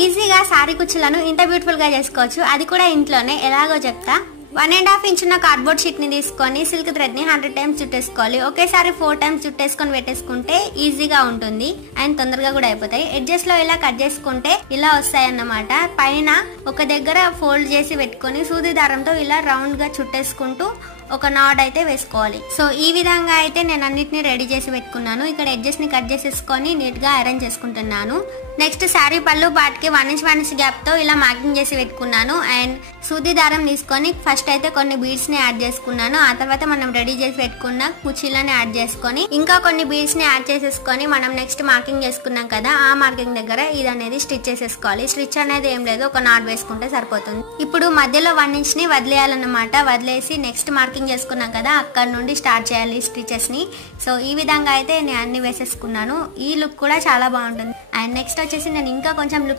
ఈజీగా సారీ కుచ్చులను ఇంత బ్యూటిఫుల్ గా చేసుకోవచ్చు, అది కూడా ఇంట్లోనే. ఎలాగో చెప్తా. 1.5 ఇంచ్ ఉన్న కార్డ్బోర్డ్ షీట్ ని తీసుకొని సిల్క్ థ్రెడ్ ని 100 టైమ్స్ చుట్టేసుకోవాలి. ఒకేసారి 4 టైమ్స్ చుట్టేసుకొని పెట్టేసుకుంటే ఈజీగా ఉంటుంది అండ్ తొందరగా కూడా అయిపోతాయి. ఎడ్జెస్ లో ఇలా కట్ చేసుకుంటే ఇలా వస్తాయి అన్నమాట. పైన ఒక దగ్గర ఫోల్డ్ చేసి పెట్టుకొని సూది దారంతో ఇలా రౌండ్ గా చుట్టేసుకుంటూ ఒక నాట్ అయితే వేసుకోవాలి. సో ఈ విధంగా అయితే నేను అన్నిటిని రెడీ చేసి పెట్టుకున్నాను. ఇక్కడ ఎడ్జెస్ ని కట్ చేసేసుకొని నీట్ గా అరేంజ్ చేసుకుంటున్నాను. నెక్స్ట్ శారీ పళ్ళు పాటికి 1 ఇంచ్ గ్యాప్ తో ఇలా మార్కింగ్ చేసి పెట్టుకున్నాను. అండ్ సూది దారం తీసుకొని ఫస్ట్ అయితే కొన్ని బీడ్స్ ని యాడ్ చేసుకున్నాను. ఆ తర్వాత మనం రెడీ చేసి పెట్టుకున్న కుర్చీలని యాడ్ చేసుకొని ఇంకా కొన్ని బీడ్స్ ని యాడ్ చేసేసుకొని మనం నెక్స్ట్ మార్కింగ్ చేసుకున్నాం కదా, ఆ మార్కింగ్ దగ్గర ఇది అనేది స్టిచ్ చేసేసుకోవాలి. స్టిచ్ అనేది ఏం లేదు, ఒక నాట్ వేసుకుంటే సరిపోతుంది. ఇప్పుడు మధ్యలో 1 ఇంచ్ ని వదిలేయాలన్నమాట. వదిలేసి నెక్స్ట్ మార్కింగ్ చేసుకున్నాం కదా, అక్కడ నుండి స్టార్ట్ చేయాలి స్టిచెస్ ని. సో ఈ విధంగా అయితే నేను అన్ని వేసేసుకున్నాను. ఈ లుక్ కూడా చాలా బాగుంటుంది. అండ్ నెక్స్ట్ వచ్చేసి నేను ఇంకా కొంచెం లుక్